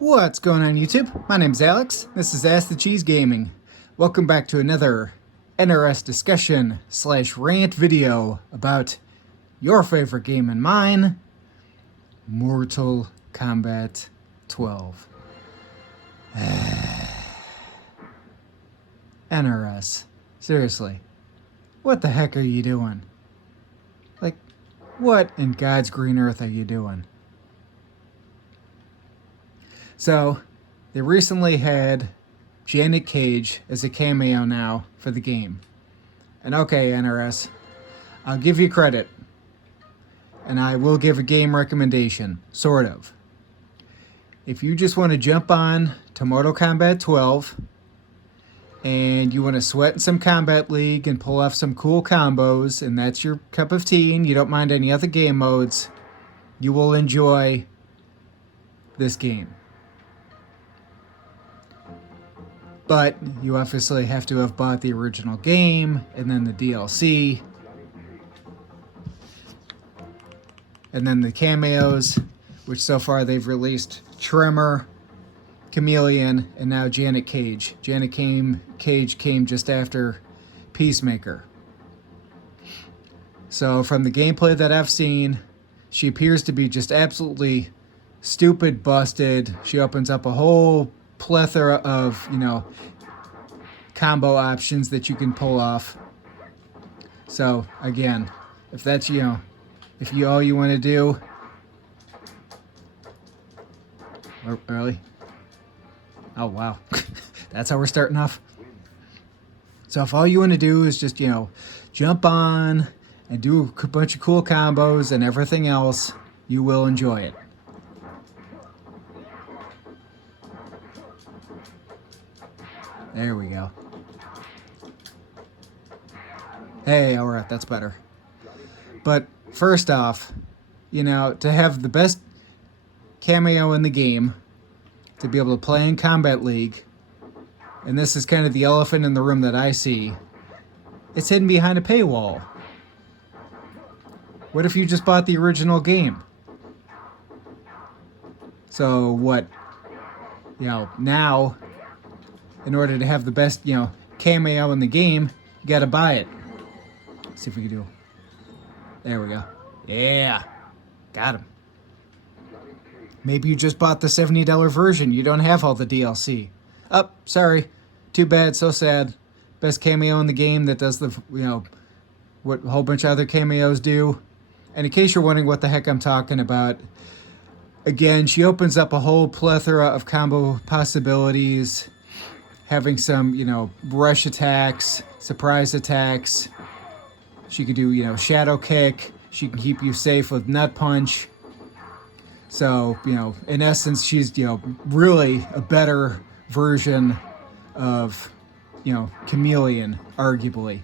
What's going on YouTube? My name's Alex. This is Ask the Cheese Gaming. Welcome back to another NRS discussion / rant video about your favorite game and mine, Mortal Kombat 12. NRS. Seriously. What the heck are you doing? Like, what in God's green earth are you doing? So, they recently had Janet Cage as a cameo now for the game. And okay, NRS, I'll give you credit. And I will give a game recommendation, sort of. If you just want to jump on to Mortal Kombat 12 and you want to sweat in some Combat League and pull off some cool combos, and that's your cup of tea and you don't mind any other game modes, you will enjoy this game. But you obviously have to have bought the original game, and then the DLC, and then the cameos, which so far they've released Tremor, Chameleon, and now Janet Cage. Cage came just after Peacemaker. So from the gameplay that I've seen, she appears to be just absolutely stupid busted. She opens up a whole plethora of, combo options that you can pull off. So again, if that's, if you all you want to do, early. Oh wow, that's how we're starting off. So if all you want to do is just, jump on and do a bunch of cool combos and everything else, you will enjoy it. There we go. Hey, alright, that's better. But first off, to have the best cameo in the game, to be able to play in Combat League, and this is kind of the elephant in the room that I see, it's hidden behind a paywall. What if you just bought the original game? So what? Now, in order to have the best, cameo in the game, you gotta buy it. Let's see if we can do. There we go. Yeah, got him. Maybe you just bought the $70 version. You don't have all the DLC. Oh, sorry. Too bad. So sad. Best cameo in the game that does the, what a whole bunch of other cameos do. And in case you're wondering what the heck I'm talking about, again, she opens up a whole plethora of combo possibilities. Having some, rush attacks, surprise attacks. She could do, shadow kick. She can keep you safe with nut punch. So, in essence, she's, really a better version of, Chameleon, arguably.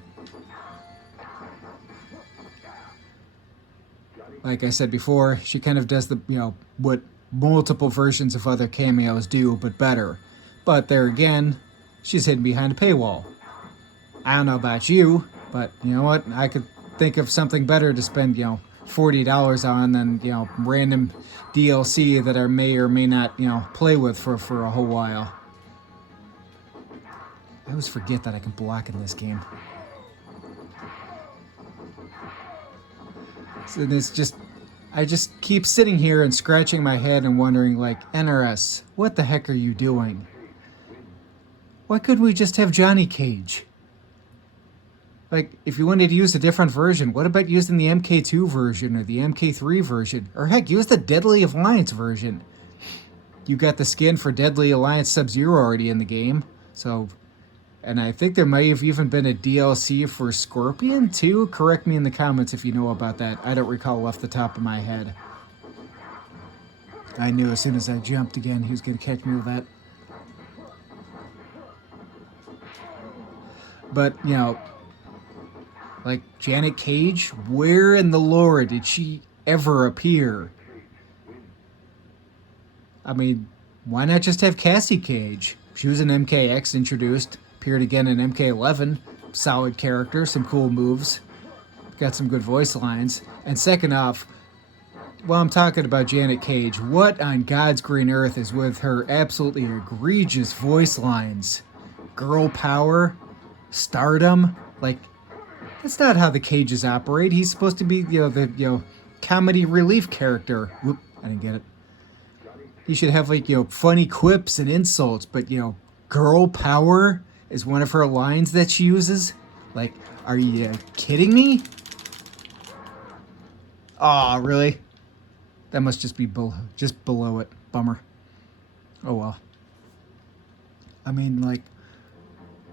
Like I said before, she kind of does the, what multiple versions of other cameos do, but better. But there again, she's hidden behind a paywall. I don't know about you, but you know what? I could think of something better to spend, $40 on than, random DLC that I may or may not, play with for a whole while. I always forget that I can block in this game. So it's just, I just keep sitting here and scratching my head and wondering, NRS, what the heck are you doing? Why couldn't we just have Johnny Cage? If you wanted to use a different version, what about using the MK2 version or the MK3 version? Or heck, use the Deadly Alliance version. You got the skin for Deadly Alliance Sub-Zero already in the game. So, and I think there may have even been a DLC for Scorpion too. Correct me in the comments if you know about that. I don't recall off the top of my head. I knew as soon as I jumped again he was going to catch me with that. But, Janet Cage, where in the lore did she ever appear? I mean, why not just have Cassie Cage? She was in MKX introduced, appeared again in MK11, solid character, some cool moves, got some good voice lines. And second off, while I'm talking about Janet Cage, what on God's green earth is with her absolutely egregious voice lines? Girl power, stardom, like that's not how the Cages operate. He's supposed to be, the comedy relief character. Whoop, I didn't get it. He should have like, funny quips and insults, but girl power is one of her lines that she uses. Like, are you kidding me? Aw, really? That must just be just below it. Bummer. Oh well. I mean, like,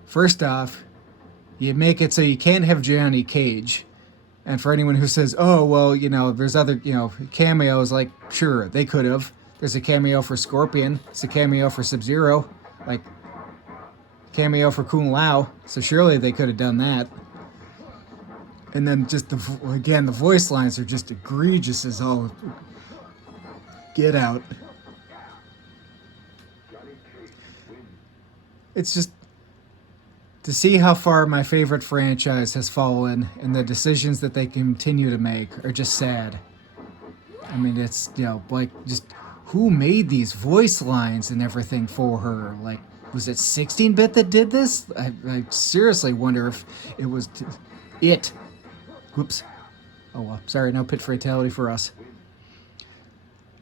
first off, you make it so you can't have Johnny Cage. And for anyone who says, oh, well, there's other, cameos, like, sure, they could have. There's a cameo for Scorpion. It's a cameo for Sub-Zero. Like, cameo for Kung Lao. So surely they could have done that. And then just, the voice lines are just egregious as all get out. It's just, to see how far my favorite franchise has fallen and the decisions that they continue to make are just sad. I mean, it's, like, just who made these voice lines and everything for her? Like, was it 16-bit that did this? I seriously wonder if it was it. Whoops. Oh, well, sorry, no pit fatality for us.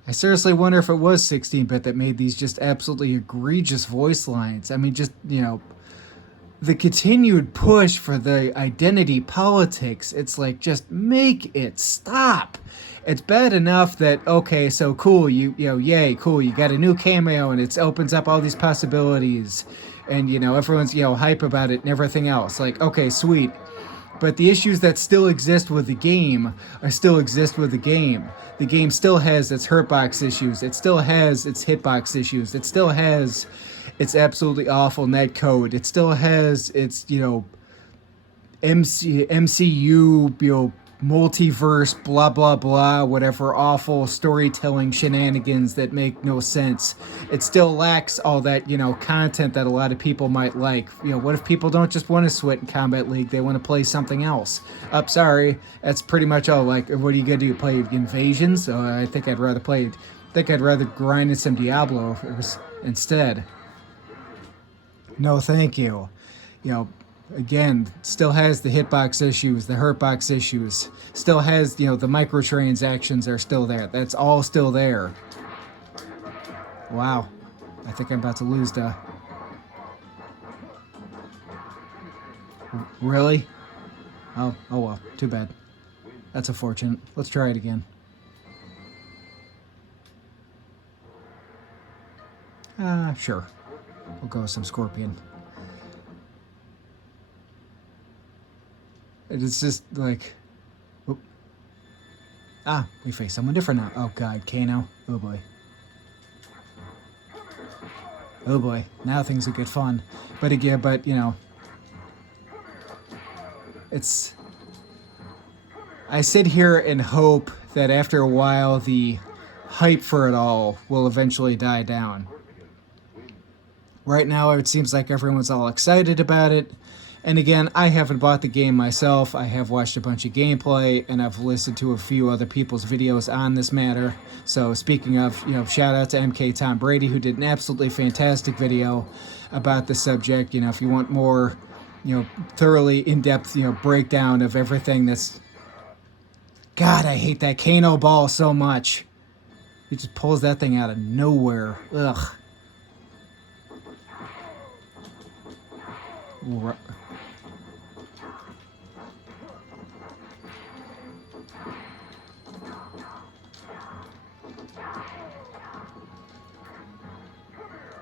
I seriously wonder if it was 16-bit that made these just absolutely egregious voice lines. I mean, just, the continued push for the identity politics, it's like, just make it stop. It's bad enough that, okay, so cool, yay, cool, you got a new cameo and it opens up all these possibilities and, everyone's, hype about it and everything else. Like, okay, sweet. But the issues that still exist with the game still exist with the game. The game still has its hurtbox issues. It still has its hitbox issues. It still has its absolutely awful netcode. It still has its, MCU, multiverse, blah, blah, blah, whatever awful storytelling shenanigans that make no sense. It still lacks all that, content that a lot of people might like. What if people don't just want to sweat in Combat League? They want to play something else. Sorry, that's pretty much all. Like, what are you going to do? Play Invasions? I think I'd rather grind in some Diablo instead. No, thank you. Again, still has the hitbox issues, the hurtbox issues. Still has, the microtransactions are still there. That's all still there. Wow. I think I'm about to lose the... Really? Oh well. Too bad. That's unfortunate. Let's try it again. Sure. We'll go with some Scorpion. It's just like... Whoop. We face someone different now. Oh god, Kano. Oh boy. Oh boy. Now things will get fun. But again, it's... I sit here and hope that after a while the hype for it all will eventually die down. Right now it seems like everyone's all excited about it. And again, I haven't bought the game myself. I have watched a bunch of gameplay, and I've listened to a few other people's videos on this matter. So speaking of, shout out to MK Tom Brady, who did an absolutely fantastic video about the subject. If you want more, thoroughly in-depth, breakdown of everything that's... God, I hate that Kano ball so much. He just pulls that thing out of nowhere. Ugh.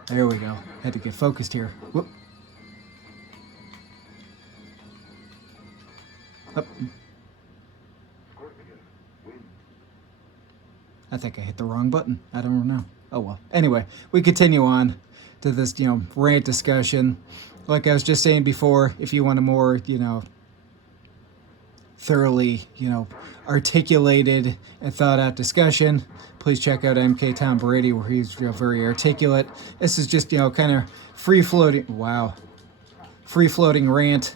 There we go. Had to get focused here. Whoop. Up. I think I hit the wrong button. I don't know. Oh well. Anyway, we continue on to this, rant discussion. Like I was just saying before, if you want a more, thoroughly, articulated and thought out discussion, please check out MK Tom Brady, where he's very articulate. This is just, kind of free-floating, wow, free-floating rant.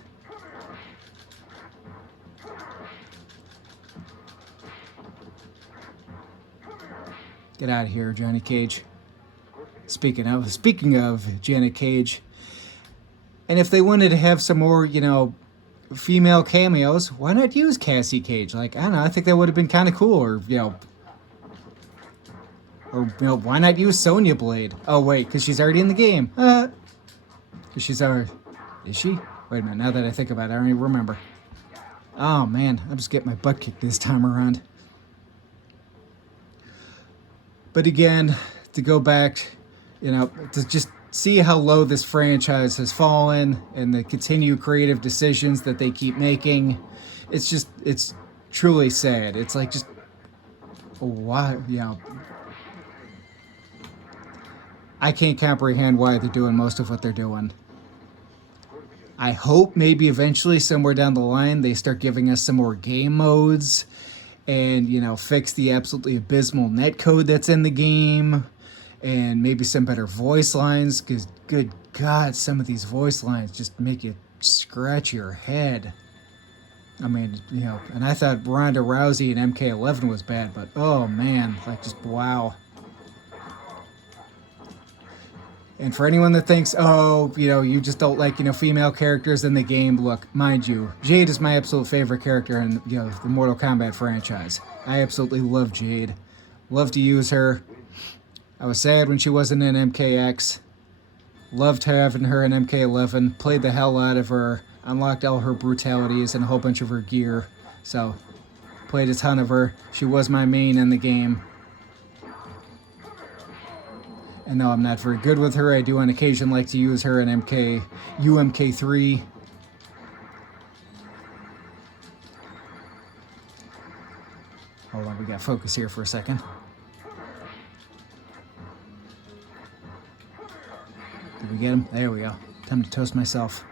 Get out of here, Johnny Cage. Speaking of Janet Cage, and if they wanted to have some more, female cameos, why not use Cassie Cage? Like, I don't know, I think that would have been kind of cool, or why not use Sonya Blade? Oh wait, because she's already in the game. She's already, is she? Wait a minute, now that I think about it, I don't even remember. Oh man, I'm just getting my butt kicked this time around. But again, to go back, to just see how low this franchise has fallen and the continued creative decisions that they keep making, it's truly sad. It's like, just why, I can't comprehend why they're doing most of what they're doing. I hope maybe eventually somewhere down the line they start giving us some more game modes and, fix the absolutely abysmal netcode that's in the game, and maybe some better voice lines, because good God, some of these voice lines just make you scratch your head. I mean, and I thought Ronda Rousey and MK11 was bad, but oh man, like, just wow. And for anyone that thinks, you just don't like, female characters in the game, look, mind you, Jade is my absolute favorite character in, the Mortal Kombat franchise. I absolutely love Jade. Love to use her. I was sad when she wasn't in MKX. Loved having her in MK11. Played the hell out of her. Unlocked all her brutalities and a whole bunch of her gear. So, played a ton of her. She was my main in the game. And though I'm not very good with her, I do on occasion like to use her in UMK3. Hold on, we got focus here for a second. Did we get him? There we go. Time to toast myself.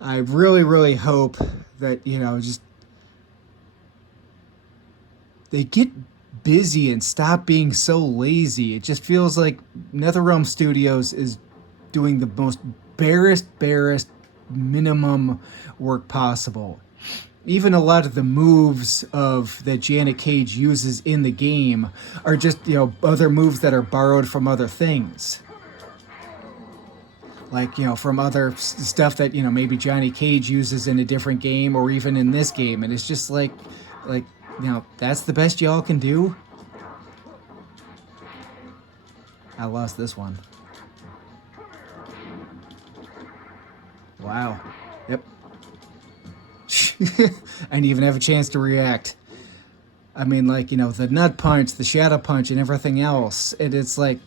I really, really hope that, just they get busy and stop being so lazy. It just feels like NetherRealm Studios is doing the most barest minimum work possible. Even a lot of the moves that Janet Cage uses in the game are just, other moves that are borrowed from other things. Like, from other stuff that, maybe Johnny Cage uses in a different game or even in this game. And it's just like, that's the best y'all can do? I lost this one. Wow. Yep. I didn't even have a chance to react. I mean, like, the nut punch, the shadow punch, and everything else. And it's like,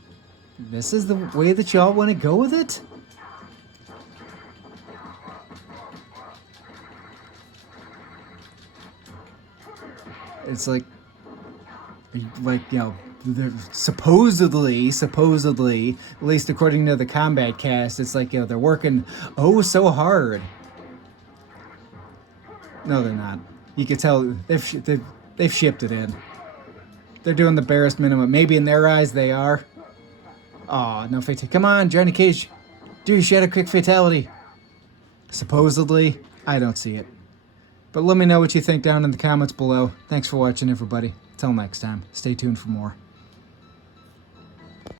this is the way that y'all want to go with it? It's like, they're supposedly, at least according to the combat cast, it's like, they're working so hard. No, they're not. You can tell they've shipped it in. They're doing the barest minimum. Maybe in their eyes they are. Aw, no fatality. Come on, Johnny Cage. Do your shadow quick fatality. Supposedly, I don't see it. But let me know what you think down in the comments below. Thanks for watching, everybody. Till next time, stay tuned for more.